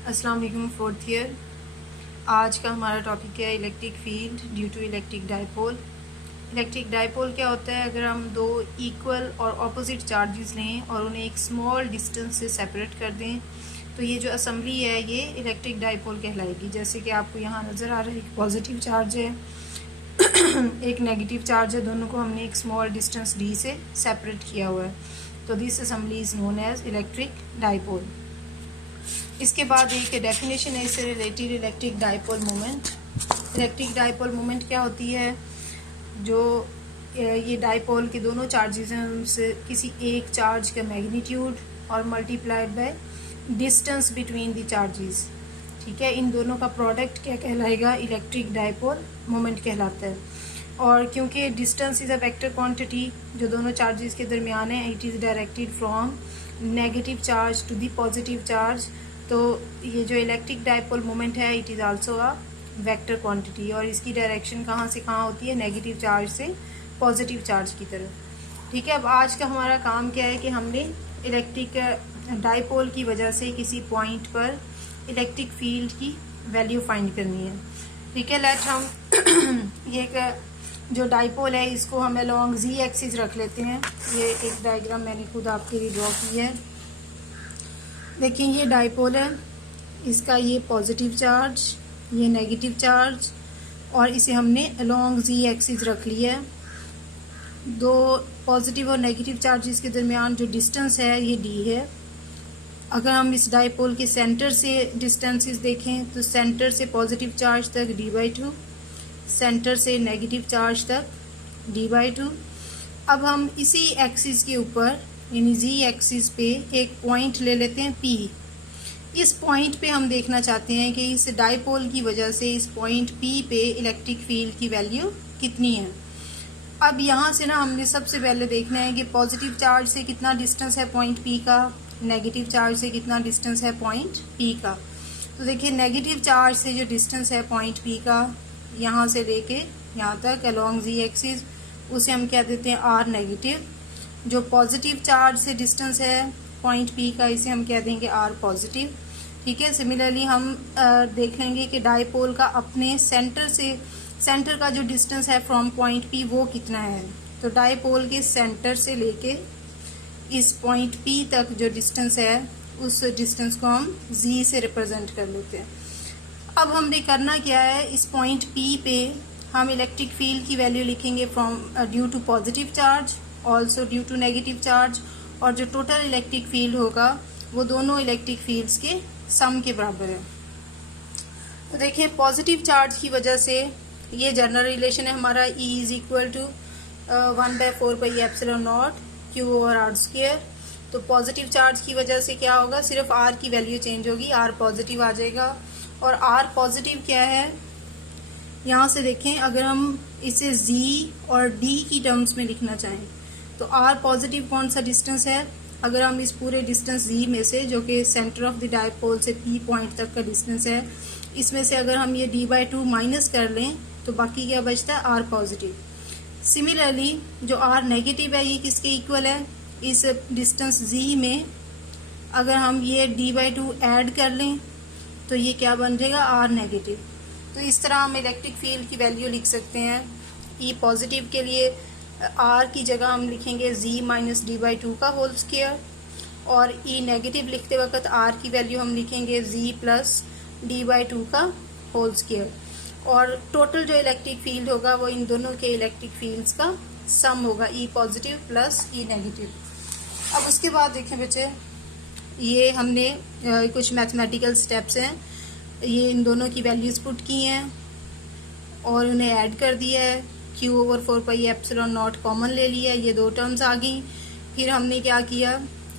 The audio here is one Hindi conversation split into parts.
अस्सलाम वालेकुम फोर्थ ईयर। आज का हमारा टॉपिक है electric field due to electric dipole. Electric dipole क्या होता है? अगर हम दो इक्वल और ऑपोजिट चार्जेस लें और उन्हें एक स्मॉल डिस्टेंस से सेपरेट कर दें तो ये जो असेंबली है ये इलेक्ट्रिक डाइपोल कहलाएगी। जैसे कि आपको यहाँ नज़र आ रहा है, एक पॉजिटिव चार्ज है एक नेगेटिव चार्ज है, दोनों को हमने एक स्मॉल डिस्टेंस डी से सेपरेट किया हुआ है। तो this assembly is known as electric dipole. इसके बाद एक डेफिनेशन है इससे related, electric dipole moment. Electric dipole moment क्या होती है? जो ये डाइपोल के दोनों चार्जेस हैं उनसे किसी एक चार्ज का मैग्नीट्यूड और multiplied by distance between the charges, ठीक है, इन दोनों का प्रोडक्ट क्या कहलाएगा? इलेक्ट्रिक डाइपोल मोमेंट कहलाता है। और क्योंकि distance is a vector quantity जो दोनों चार्जेस के दरमियान है, it is directed from negative charge to the positive charge, तो ये जो इलेक्ट्रिक डाइपोल मोमेंट है it is also a vector quantity और इसकी डायरेक्शन कहाँ से कहाँ होती है? नेगेटिव चार्ज से पॉजिटिव चार्ज की तरफ, ठीक है। अब आज का हमारा काम क्या है कि हमने इलेक्ट्रिक डाइपोल की वजह से किसी पॉइंट पर इलेक्ट्रिक फील्ड की वैल्यू फाइंड करनी है, ठीक है। लेट हम ये जो डाइपोल है इसको हम अलोंग जी एक्सिस रख लेते हैं। ये एक डायग्राम मैंने खुद आपके लिए ड्रॉ की है। देखिए ये डाइपोल है, इसका ये पॉजिटिव चार्ज, ये नेगेटिव चार्ज और इसे हमने अलोंग जी एक्सिस रख लिया है। दो पॉजिटिव और नेगेटिव चार्जेस के दरमियान जो डिस्टेंस है ये डी है। अगर हम इस डाइपोल के सेंटर से डिस्टेंसेस देखें तो सेंटर से पॉजिटिव चार्ज तक d/2, सेंटर से नेगेटिव चार्ज तक d/2। अब हम इसी एक्सिस के ऊपर यानी जी एक्सिस पे एक पॉइंट ले लेते हैं P। इस पॉइंट पे हम देखना चाहते हैं कि इस डाइपोल की वजह से इस पॉइंट P पे इलेक्ट्रिक फील्ड की वैल्यू कितनी है। अब यहाँ से ना हमने सबसे पहले देखना है कि पॉजिटिव चार्ज से कितना डिस्टेंस है पॉइंट P का, नेगेटिव चार्ज से कितना डिस्टेंस है पॉइंट P का। तो देखिए नेगेटिव चार्ज से जो डिस्टेंस है पॉइंट P का यहाँ से लेके यहाँ तक अलोंग जी एक्सिस, उसे हम क्या देते हैं R नेगेटिव। जो पॉजिटिव चार्ज से डिस्टेंस है पॉइंट P का इसे हम कह देंगे R पॉजिटिव, ठीक है। सिमिलरली हम देख लेंगे कि डाइपोल का अपने सेंटर का जो डिस्टेंस है फ्रॉम पॉइंट P वो कितना है। तो डाइपोल के सेंटर से लेके इस पॉइंट P तक जो डिस्टेंस है उस डिस्टेंस को हम Z से रिप्रेजेंट कर लेते हैं। अब हमने करना क्या है, इस पॉइंट P पे हम इलेक्ट्रिक फील्ड की वैल्यू लिखेंगे from due to positive charge also due to negative charge, और जो टोटल इलेक्ट्रिक फील्ड होगा वो दोनों इलेक्ट्रिक फील्ड्स के सम के बराबर है। तो देखिए पॉजिटिव चार्ज की वजह से ये जनरल रिलेशन है हमारा, E is equal to 1/4πε0 Q/r²। तो पॉजिटिव चार्ज की वजह से क्या होगा, सिर्फ R की वैल्यू चेंज होगी, R पॉजिटिव आ जाएगा। और R पॉजिटिव क्या है, यहाँ से देखें अगर हम इसे Z और D की टर्म्स में लिखना चाहें तो R पॉजिटिव कौन सा डिस्टेंस है, अगर हम इस पूरे डिस्टेंस Z में से जो कि सेंटर ऑफ द डाइपोल से P पॉइंट तक का डिस्टेंस है, इसमें से अगर हम ये d/2 माइनस कर लें तो बाकी क्या बचता है R पॉजिटिव। सिमिलरली जो R नेगेटिव है ये किसके इक्वल है, इस डिस्टेंस Z में अगर हम ये d/2 ऐड कर लें तो ये क्या बन जाएगा, R नेगेटिव। तो इस तरह हम इलेक्ट्रिक फील्ड की वैल्यू लिख सकते हैं। E पॉजिटिव के लिए R की जगह हम लिखेंगे Z माइनस d/2 का होल स्क्वायर, और E नेगेटिव लिखते वक्त R की वैल्यू हम लिखेंगे Z प्लस d/2 का होल स्क्वायर, और टोटल जो इलेक्ट्रिक फील्ड होगा वो इन दोनों के इलेक्ट्रिक फील्ड्स का सम होगा, E positive plus E negative. अब उसके बाद देखें बच्चे, ये हमने कुछ मैथमेटिकल स्टेप्स हैं, ये इन दोनों की वैल्यूज़ पुट की हैं और उन्हें ऐड कर दिया है, Q/4πε0 कॉमन ले लिया, ये दो टर्म्स आ गई। फिर हमने क्या किया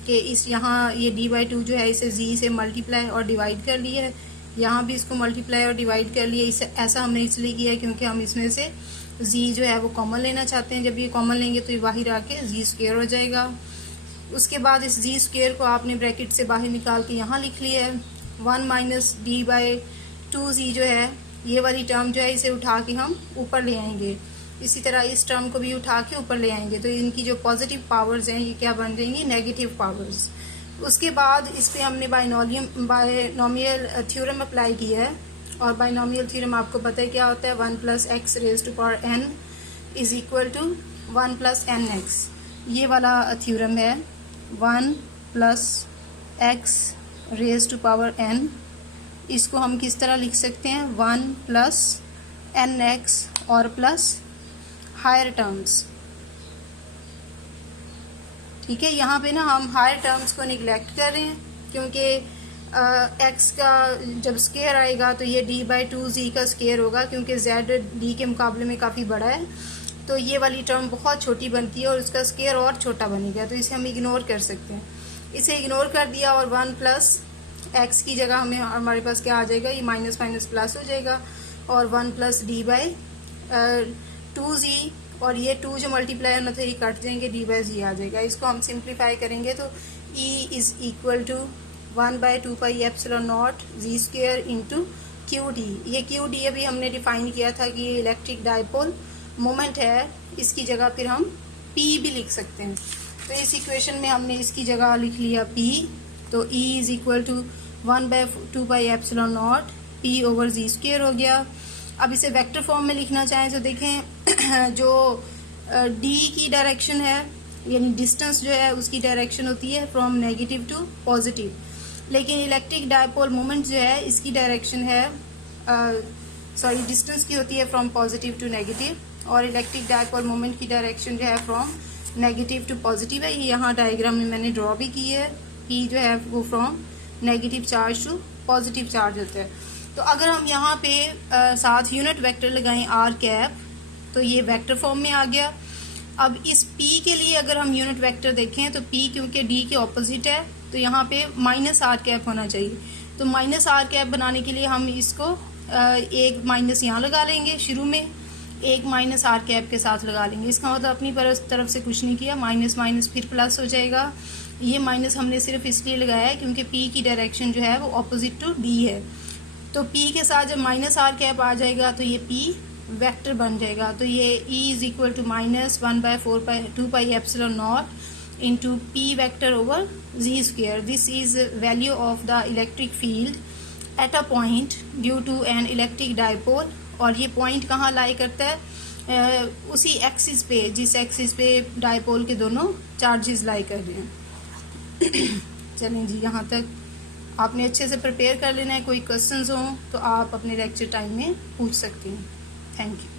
कि इस यहाँ ये d/2 जो है इसे Z से मल्टीप्लाई और डिवाइड कर लिया है, यहाँ भी इसको मल्टीप्लाई और डिवाइड कर लिया। इसे ऐसा हमने इसलिए किया क्योंकि हम इसमें से Z जो है वो कॉमन लेना चाहते हैं। जब ये कॉमन लेंगे तो ये बाहर आके Z² हो जाएगा। उसके बाद इस Z² को आपने ब्रैकेट से बाहर निकाल के यहाँ लिख लिया है। 1 माइनस d/2Z जो है ये वाली टर्म जो है इसे उठा के हम ऊपर ले आएंगे, इसी तरह इस टर्म को भी उठा के ऊपर ले आएंगे। तो इनकी जो पॉजिटिव पावर्स हैं ये क्या बन जाएंगी, नेगेटिव पावर्स। उसके बाद इस पर हमने बायनोमियल थ्योरम अप्लाई किया है, और बायनोमियल थ्योरम आपको पता है क्या होता है, 1 + x raise to power n is equal to 1 + nx। ये वाला थ्योरम है 1 + x raise to power n। इसको हम किस तरह लिख सकते हैं, 1 + nx और प्लस हायर टर्म्स। ठीक है, यहाँ पे ना हम हायर टर्म्स को निगलेक्ट कर रहे हैं, क्योंकि x का जब स्केयर आएगा तो ये d/2z का स्केयर होगा, क्योंकि z d के मुकाबले में काफ़ी बड़ा है, तो ये वाली टर्म बहुत छोटी बनती है और उसका स्केयर और छोटा बनेगा, तो इसे हम इग्नोर कर सकते हैं। इसे इग्नोर कर दिया और 1 + x की जगह हमारे पास क्या आ जाएगा, ये माइनस माइनस प्लस हो जाएगा, और 1 + d/2z, और ये 2 जो मल्टीप्लाई होना था ये कट जाएंगे, d/z आ जाएगा। इसको हम सिंप्लीफाई करेंगे तो E is equal to 1/2πε0 z² into QD। ये QD अभी हमने डिफाइन किया था कि ये इलेक्ट्रिक डायपोल मोमेंट है, इसकी जगह फिर हम P भी लिख सकते हैं। तो इस इक्वेशन में हमने इसकी जगह लिख लिया P, तो E is equal to 1/2πε0 P/z² हो गया। अब इसे वेक्टर फॉर्म में लिखना चाहें तो देखें जो D की डायरेक्शन है, यानी डिस्टेंस जो है उसकी डायरेक्शन होती है फ्रॉम नेगेटिव टू पॉजिटिव, लेकिन इलेक्ट्रिक डायपोल मोमेंट जो है इसकी डायरेक्शन है डिस्टेंस की होती है फ्रॉम पॉजिटिव टू नेगेटिव, और इलेक्ट्रिक डायपोल मोमेंट की डायरेक्शन जो है फ्रॉम नेगेटिव टू पॉजिटिव है। ये यहाँ डायग्राम में मैंने ड्रॉ भी की है, P जो है वो from negative charge to positive charge होता है। तो अगर हम यहाँ पे साथ यूनिट वेक्टर लगाएं r⃗, तो ये वेक्टर फॉर्म में आ गया। अब इस P के लिए अगर हम यूनिट वेक्टर देखें तो P क्योंकि D के ऑपोजिट है, तो यहाँ पे -r⃗ होना चाहिए। तो -r⃗ बनाने के लिए हम इसको एक माइनस यहाँ लगा लेंगे, शुरू में एक -r⃗ के साथ लगा लेंगे। इसका मतलब अपनी तरफ से कुछ नहीं किया, माइनस माइनस फिर प्लस हो जाएगा। ये माइनस हमने सिर्फ इसलिए लगाया है क्योंकि P की डायरेक्शन जो है वो ऑपोजिट टू D है। तो P के साथ जब -r⃗ आ जाएगा तो ये P वेक्टर बन जाएगा। तो ये E is equal to -1/2πε0 into P vector over z²। This is value of the electric field at a point due to an electric dipole. और ये पॉइंट कहाँ लाई करता है, उसी एक्सिस पे जिस एक्सिस पे डायपोल के दोनों चार्जेस लाई कर रहे हैं। चलें जी, यहाँ तक आपने अच्छे से प्रिपेयर कर लेना है। कोई क्वेश्चंस हों तो आप अपने लेक्चर टाइम में पूछ सकते हैं। Thank you.